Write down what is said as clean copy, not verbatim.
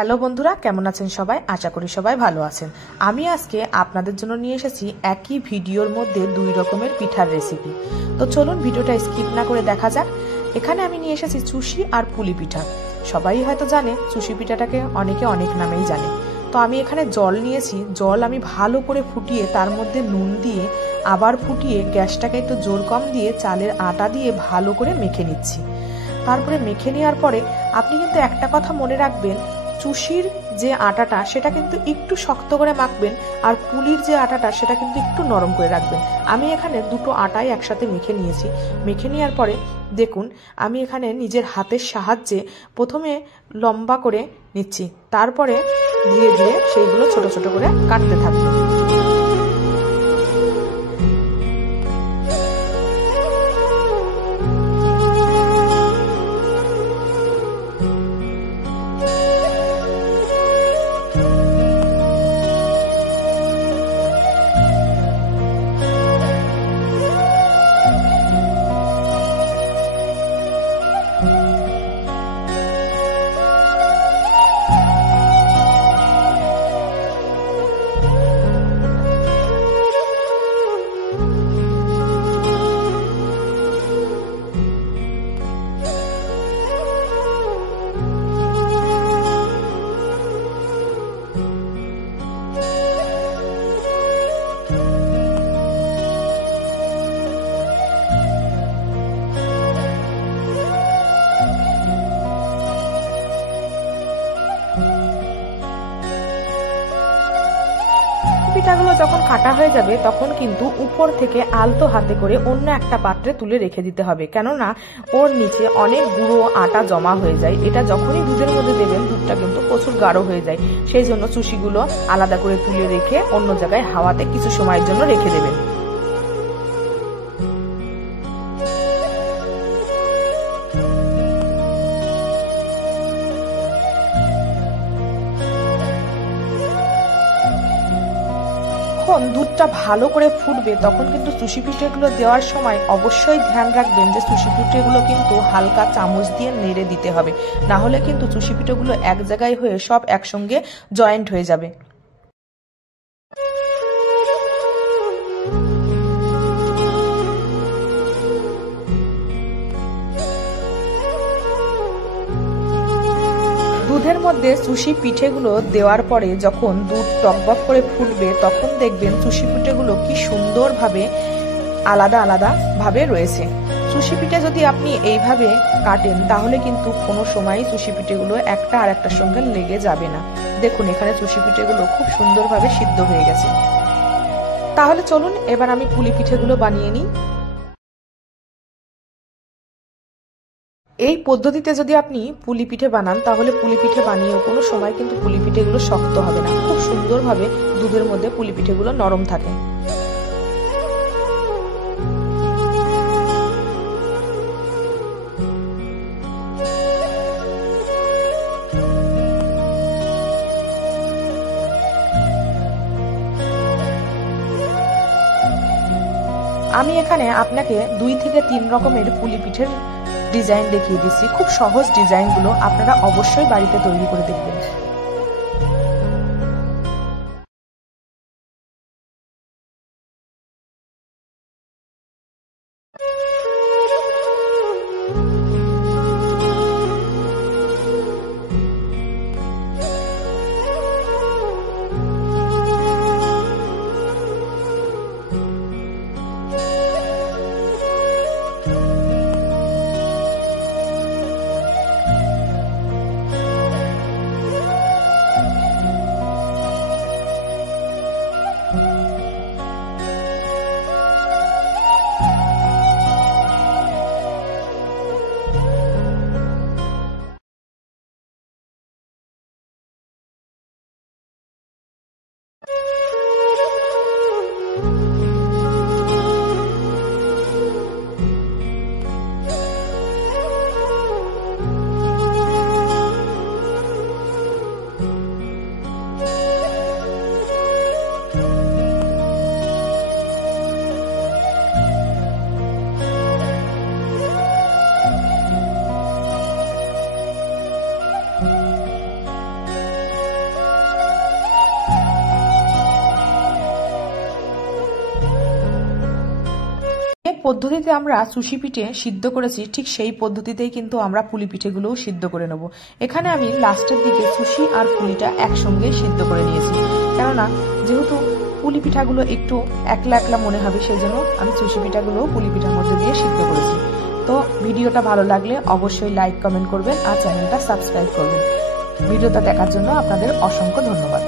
Hello বন্ধুরা, কেমন আছেন সবাই? আশা করি সবাই ভালো আছেন। আমি আজকে আপনাদের জন্য নিয়ে এসেছি একই ভিডিওর মধ্যে দুই রকমের পিঠার রেসিপি। তো চলুন ভিডিওটা স্কিপ না করে দেখা যাক। এখানে আমি নিয়ে এসেছি চুষি আর পুলি পিঠা। সবাই হয়তো জানে চুষি পিঠাটাকে অনেকে অনেক নামেই জানে। তো আমি এখানে জল নিয়েছি, জল আমি ভালো করে ফুটিয়ে তার মধ্যে নুন দিয়ে আবার ফুটিয়ে গ্যাসটাকে একটু জোর কম দিয়ে চালের আটা দিয়ে ভালো করে মেখে নিচ্ছি। তারপরে মেখে নেওয়ার পরে আপনি কিন্তু একটা কথা মনে রাখবেন, চুষির যে আটাটা সেটা কিন্তু একটু শক্ত করে মাখবেন, আর পুলির যে আটাটা সেটা কিন্তু একটু নরম করে রাখবেন। আমি এখানে দুটো আটাই একসাথে মেখে নিয়েছি। মেখে নেওয়ার পরে দেখুন আমি এখানে নিজের হাতের সাহায্যে প্রথমে লম্বা করে নিচ্ছি, তারপরে ধীরে ধীরে সেইগুলো ছোট ছোট করে কাটতে থাকবো। পিঠাগুলো যখন কাটা হয়ে যাবে তখন কিন্তু উপর থেকে আলতো হাতে করে অন্য একটা পাত্রে তুলে রেখে দিতে হবে, কেননা ওর নিচে অনেক গুঁড়ো আটা জমা হয়ে যায়। এটা যখনই দুধের মধ্যে দেবেন দুধটা কিন্তু প্রচুর গাঢ় হয়ে যায়। সেই জন্য চুষিগুলো আলাদা করে তুলে রেখে অন্য জায়গায় হাওয়াতে কিছু সময়ের জন্য রেখে দেবেন। যখন দুধটা ভালো করে ফুটবে তখন কিন্তু চুষি পিঠেগুলো দেওয়ার সময় অবশ্যই ধ্যান রাখবেন যে চুষি পিঠেগুলো কিন্তু হালকা চামচ দিয়ে নেড়ে দিতে হবে, না হলে কিন্তু চুষি পিঠেগুলো এক জায়গায় হয়ে সব একসঙ্গে জয়েন্ট হয়ে যাবে। দুধের মধ্যে চুষি পিঠেগুলো দেওয়ার পরে যখন দুধ টকবক করে ফুটবে তখন দেখবেন চুষি পিঠেগুলো কি সুন্দরভাবে আলাদা আলাদা ভাবে রয়েছে। চুষি পিঠে যদি আপনি এইভাবে কাটেন তাহলে কিন্তু কোনো সময় চুষি পিঠেগুলো একটা আর একটার সঙ্গে লেগে যাবে না। দেখুন এখানে চুষি পিঠেগুলো খুব সুন্দরভাবে সিদ্ধ হয়ে গেছে। তাহলে চলুন এবার আমি পুলি পিঠেগুলো বানিয়ে নিই। এই পদ্ধতিতে যদি আপনি পুলি পিঠে বানান তাহলে পুলি পিঠে বানিয়েও কোনো সময় কিন্তু পুলি পিঠেগুলো শক্ত হবে না, খুব সুন্দরভাবে দুধের মধ্যে পুলি পিঠেগুলো নরম থাকে। আমি এখানে আপনাকে 2 থেকে 3 রকমের পুলি পিঠের ডিজাইন দেখিয়ে দিচ্ছি। খুব সহজ ডিজাইনগুলো আপনারা অবশ্যই বাড়িতে তৈরি করে দেখবেন। পদ্ধতিতে আমরা সুশি পিঠে সিদ্ধ করেছি ঠিক সেই পদ্ধতিতেই কিন্তু আমরা পুলি পিঠেগুলোও সিদ্ধ করে নেব। এখানে আমি লাস্টের দিকে সুশি আর পুলিটা একসঙ্গে সিদ্ধ করে নিয়েছি, কেননা যেহেতু পুলি পিঠাগুলো একটু একলা একলা মনে হবে, সেই জন্য আমি সুশি পিঠাগুলোও পুলি পিঠার মধ্যে দিয়ে সিদ্ধ করেছি। তো ভিডিওটা ভালো লাগলে অবশ্যই লাইক কমেন্ট করবেন আর চ্যানেলটা সাবস্ক্রাইব করবেন। ভিডিওটা দেখার জন্য আপনাদের অসংখ্য ধন্যবাদ।